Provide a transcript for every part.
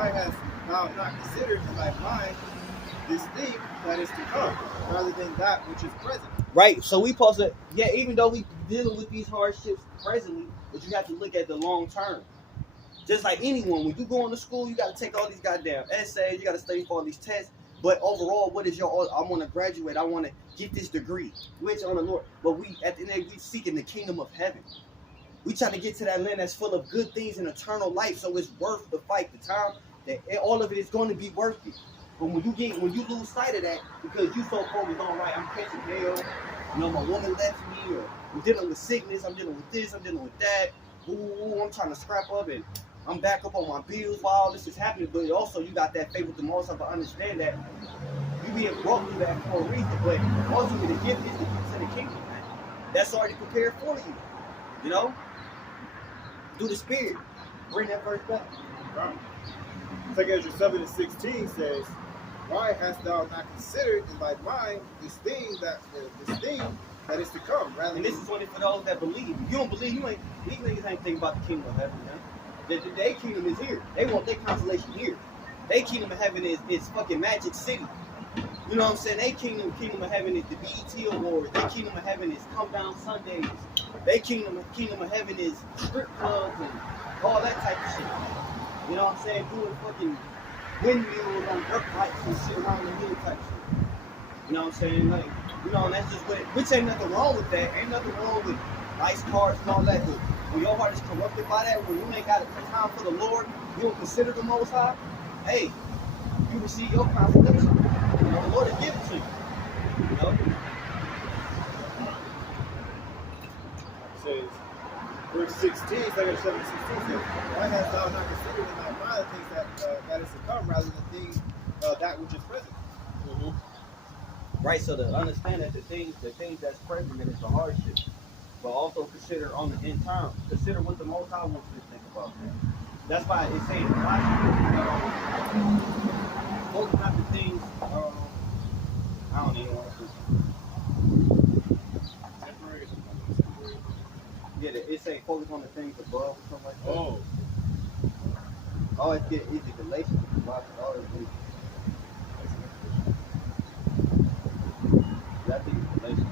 why hast thou not considered in thy mind this thing that is to come, rather than that which is present? Right. So we supposed to, yeah, even though we dealing with these hardships presently, but you have to look at the long term. Just like anyone, when you go into school, you got to take all these goddamn essays, you got to study for all these tests. But overall, what is your? I want to graduate. I want to get this degree, which on the Lord. But we, at the end of the day, we seeking the kingdom of heaven. We trying to get to that land that's full of good things and eternal life. So it's worth the fight. The time that all of it is going to be worth it. But when you lose sight of that because you so focused on right, I'm catching hell. You know, my woman left me, or I'm dealing with sickness. I'm dealing with this. I'm dealing with that. Ooh, I'm trying to scrap up and I'm back up on my bills while all this is happening. But also, you got that faith with the Most High to understand that you being brought through that for a reason. But ultimately, the gift is the gift to the kingdom, man. That's already prepared for you. You know, through the Spirit. Bring that verse back. Right. 2 Ezra 7:16 says, why hast thou not considered in thy mind this thing that is to come? Rather, and this is only for those that believe. If you don't believe, these niggas ain't thinking about the kingdom of heaven, man. Their kingdom is here. They want their consolation here. Their kingdom of heaven is fucking Magic City. You know what I'm saying? Their kingdom of heaven is the BET Awards. Their kingdom of heaven is Come Down Sundays. Their kingdom of heaven is strip clubs and all that type of shit. You know what I'm saying? Doing fucking windmills on dirt bikes and shit around the hill type shit. You know what I'm saying? Like, you know, and that's just what it, which ain't nothing wrong with that. Ain't nothing wrong with nice cars and all that. But when your heart is corrupted by that, when you ain't got time for the Lord, you don't consider the Most High, hey, you receive your consolation. You know, the Lord will give it to you. You know? It says, verse 16, 2 7:16 says, why hast thou not considered in thy mind things that is to come, rather than things that which is present? Mm-hmm. Right, so to understand that the things that's present is the hardship, but also consider on the end time. Consider what the Most High wants you to think about that. That's why it's saying focus not the things. I don't even want to. Temporary. Yeah, it say focus on the things above or something like that. Oh. Oh, it's the Galatians. Oh, it's I think it's Galatians.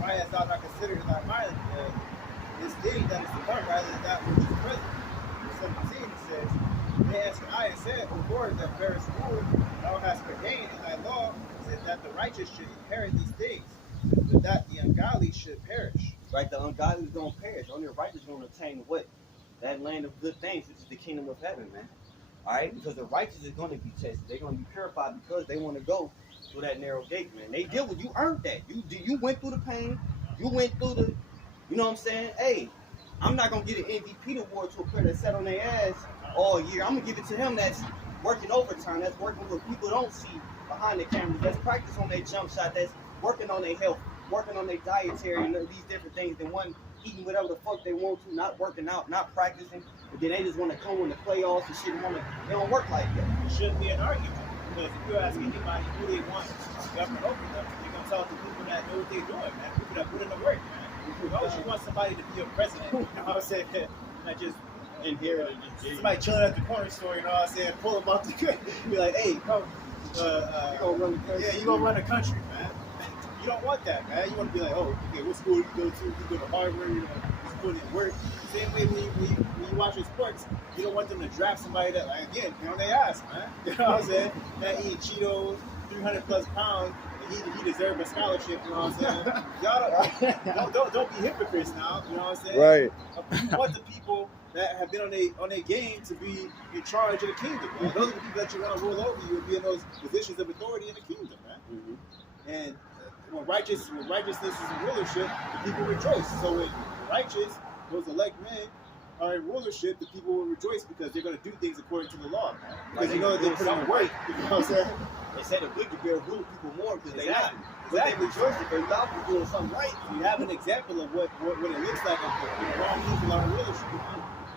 Why hast thou not considered in thy mind this thing that is to come, rather than that which is present? Verse 17 says, they answered I and said, O Lord, that fairest rule thou hast ordained in thy law, is that the righteous should inherit these things, but that the ungodly should perish. Right, the ungodly is going to perish. Only the righteous is going to obtain what? That land of good things, which is the kingdom of heaven, man. All right, because the righteous is going to be tested. They're going to be purified because they want to go through that narrow gate, man. They deal with you, earned that. You went through the pain. You went through the, you know what I'm saying? Hey, I'm not going to get an MVP award to a player that sat on their ass all year. I'm going to give it to him that's working overtime, that's working with people don't see behind the cameras, that's practice on their jump shot, that's working on their health, working on their dietary and these different things, than one eating whatever the fuck they want to, not working out, not practicing, but then they just want to come in the playoffs and shit. They don't work like that. It shouldn't be an argument, because if you ask anybody who they want government over them, they're talk to people that know what they're doing, man. People that put in the work, man. Why would you want somebody to be a president? You know what I'm saying? Not just inherited. Somebody chilling at the corner store, you know what I'm saying? Pull them out the be like, hey, come. You gonna run the country. Yeah, you gonna run the country, man. You don't want that, man. You want to be like, oh, okay, what school you go to? You go to Harvard, you know, just put in work. Same way when you watch your sports, you don't want them to draft somebody that, like, again, on their ass, man. You know what I'm saying? That eat Cheetos, 300 plus pounds, and he deserves a scholarship, you know what I'm saying? Y'all don't be hypocrites now, you know what I'm saying? Right. You want the people that have been on their game to be in charge of the kingdom, man. Those are the people that you're gonna roll over you and be in those positions of authority in the kingdom, man. Mm-hmm. And when righteousness is in rulership, the people rejoice. So when righteous, those elect men are in rulership, the people will rejoice because they're gonna do things according to the law, man. Because you know that they put in work. You know what I'm saying? They say the wicked bear rule people more because they Exactly. not. But they rejoice because y'all be doing something right. So you have an example of what it looks like when the wrong people are in rulership. You know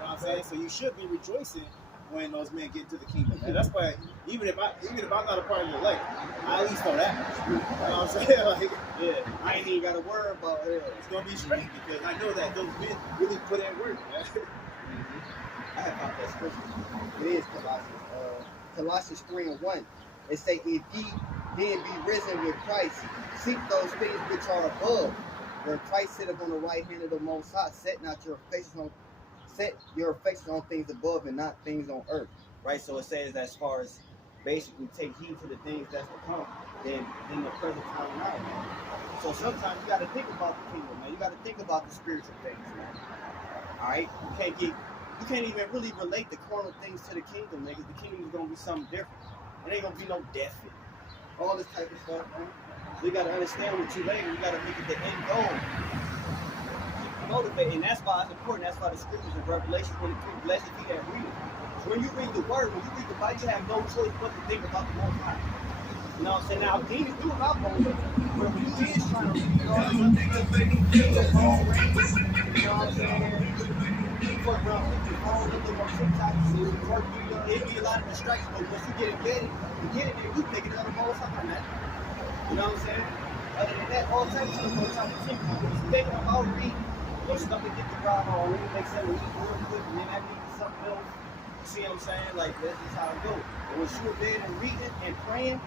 what I'm saying? So you should be rejoicing when those men get into the kingdom. And that's why even if I'm not a part of the elect, I at least know that. You know what I'm saying? Like, yeah, I ain't even got to worry about it. It's gonna be straight because I know that those men really put in work, man. I have found that scripture. It is Colossians 3:1. It say, if ye then be risen with Christ, seek those things which are above, where Christ sitteth on the right hand of the Most High. Set your affections on things above and not things on earth. Right? So it says that as far as basically take heed to the things that's to come, then in the present time now. So sometimes you got to think about the kingdom, man. You got to think about the spiritual things, man. All right? You can't even really relate the carnal things to the kingdom, nigga. The kingdom is gonna be something different. It ain't gonna be no death. All this type of stuff, man. So you gotta understand what you labor. You gotta make it the end goal. Keep you motivated, and that's why it's important. That's why the scriptures in Revelation 23, blessed be that reader. So when you read the word, when you read the Bible, you have no choice but to think about the Most High. You know what I'm saying? Now, demons do not know it. But when you is trying to read all this other stuff, you know what I'm saying? Fuck around with your phone, look at my TikTok, see what work you doing. It'd be a lot of distractions, but once you get embedded, you get in there, you pick it up the whole time, man. You know what I'm saying? Other than that, all types of stuff gonna try to think about it. It's thinking about reading. Your stomach get the ground on, really make sense, we eat real quick, and then that means something else. You see what I'm saying? Like, that's just how it goes. And when you're there and reading and praying,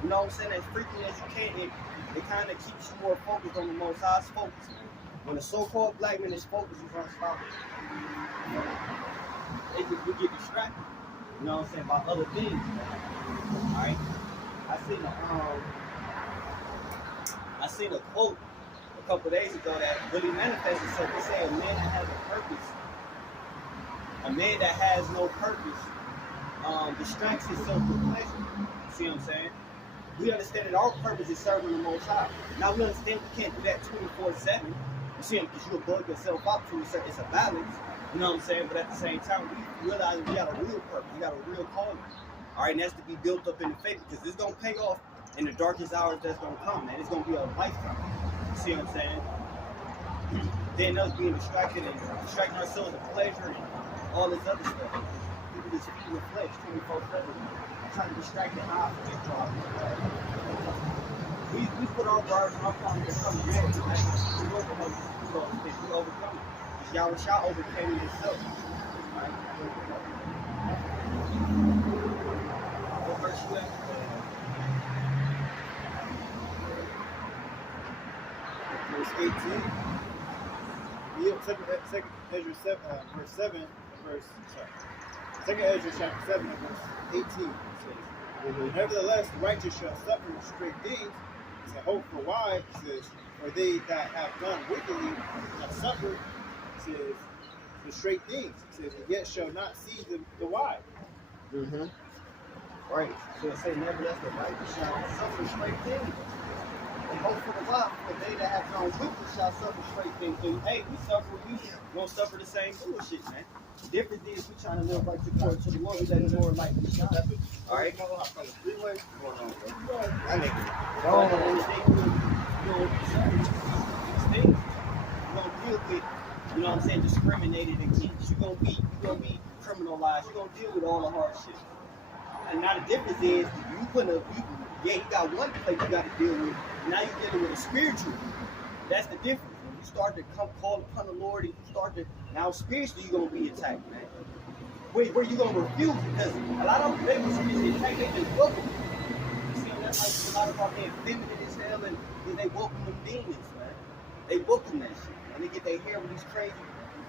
you know what I'm saying, as frequently as you can, it kind of keeps you more focused on the Most High's focus. When the so-called black man is focused, he's unstoppable. You know? We get distracted, you know what I'm saying, by other things. Alright? I seen a quote a couple days ago that really manifested itself. They say a man that has no purpose distracts himself with pleasure. See what I'm saying? We understand that our purpose is serving the Most High. Now we understand we can't do that 24/7. You see, because you'll bug yourself up to it's a balance. You know what I'm saying? But at the same time, we realize we got a real purpose. We got a real calling. All right, and that's to be built up in the faith because it's gonna pay off in the darkest hours that's gonna come, man. It's gonna be a lifetime. You see what I'm saying? Then us being distracted and distracting ourselves with pleasure and all this other stuff. People just feed the flesh 24/7. Trying to distract the eye from their job. We put our bars and our problems in front of the Lord. We overcome it. Because Yahweh Shah overcame it himself. Right? What verse you at? Verse 18. Second Ezra 7, verse 7, Second Ezra chapter 7, verse 18. Nevertheless, the righteous shall suffer straight things. It's a hope for why, it says, for they that have done wickedly have suffered, it says, the straight things. It says, and yet shall not see the why. Mm-hmm. Right. So it says, nevertheless, the righteous shall suffer straight things. And hope for the why, for they that have done wicked shall suffer straight things. And hey, we won't suffer the same bullshit, man. The difference is we trying to live right according to the Lord. We let the Lord light we shine. All right. That nigga. All on the day, you know, things. You're gonna deal with, you know what I'm saying, discriminated against. You're gonna be criminalized. You're gonna deal with all the hard shit. And now the difference is Yeah, you got one plate you got to deal with. Now you're dealing with a spiritual. That's the difference. When you start to come call upon the Lord, and you start to now spiritually, you're gonna be attacked, man. Where you gonna refuse? Because a lot of them, they was seriously attacked. They just welcome it. You see, that's like a lot of our men feminine as hell, and they welcome them demons, man. They welcome that shit, man. They get their hair with these crazy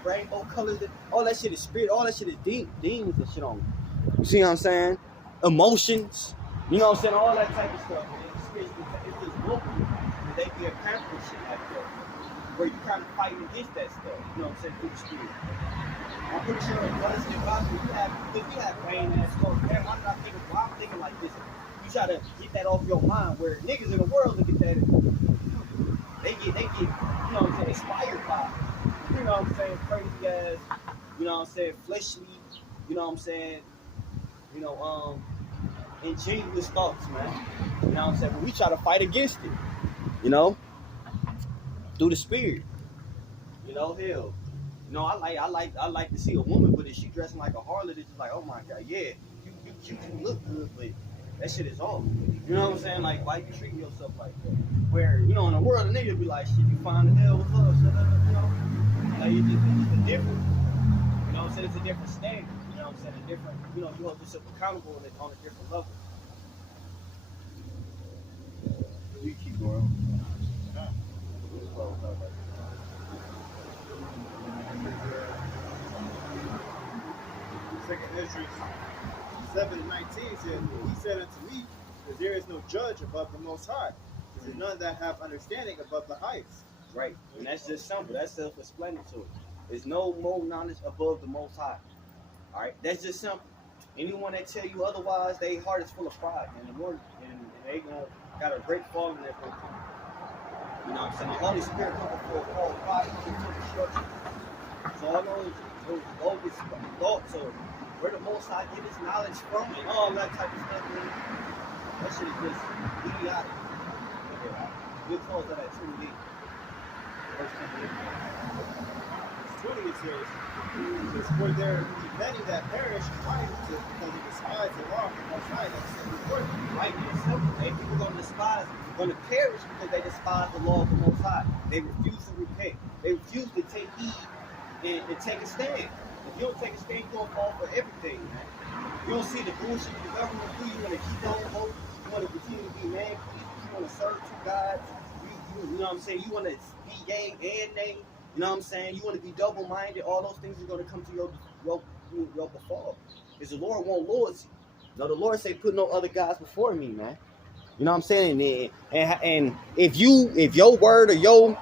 rainbow colors. And all that shit is spirit. All that shit is demons and shit on them. You see what I'm saying? Emotions. You know what I'm saying? All that type of stuff. It's just welcome. They be a pamphlet shit like that, where you kind of fighting against that stuff. You know what I'm saying? Through the spirit. I'm pretty sure brothers and brothers, we have brain ass close. Damn, I'm thinking like this. You try to get that off your mind, where niggas in the world look at that, they get, you know what I'm saying, inspired by, you know what I'm saying, crazy ass, you know what I'm saying, fleshly, you know what I'm saying, ingenuous thoughts, man. You know what I'm saying? But we try to fight against it, you know, through the spirit. You know, hell. You know, I like to see a woman, but if she dressing like a harlot, it's just like, oh my God, yeah, you cute, you look good, but that shit is off. You know what I'm saying? Like, why you treating yourself like that? Where, you know, in the world, a nigga be like, shit, you fine as hell, what's up, shut up, you know? Like, it's just a different, you know what I'm saying? It's a different standard, you know what I'm saying? A different, you know, you hold yourself accountable on a different level. We keep going. Second Esdras 7:19 says, he said unto me, that there is no judge above the Most High. There is none that have understanding above the highest. Right, and that's just simple. That's self-explanatory. There's no more knowledge above the Most High. All right, that's just simple. Anyone that tell you otherwise, their heart is full of pride, and the Lord, and they got a great fall in that book. You know what I'm saying? The Holy Spirit comes before all pride and destruction. So all those bogus thoughts of where the Most High get his knowledge from and all that type of stuff, man, that shit is just idiotic. We'll close that at 2:8. Verse 20 it says, for there be many that perish because they despise the law of the Most High that set before them. right, it's simple. Hey, people gonna perish because they despise the law of the Most High. They refuse to repent. They refuse to take heed and take a stand. If you don't take a stand, you're gonna fall for everything, man. You don't see the bullshit the government do. You want to keep on voting. You want to continue to be man pleasers. You want to serve two gods. You know what I'm saying? You want to be yay and nay. You know what I'm saying? You want to be double-minded. All those things are going to come to your befall. Because the Lord won't loyalty. No, the Lord say, put no other gods before me, man. You know what I'm saying? And if your word or your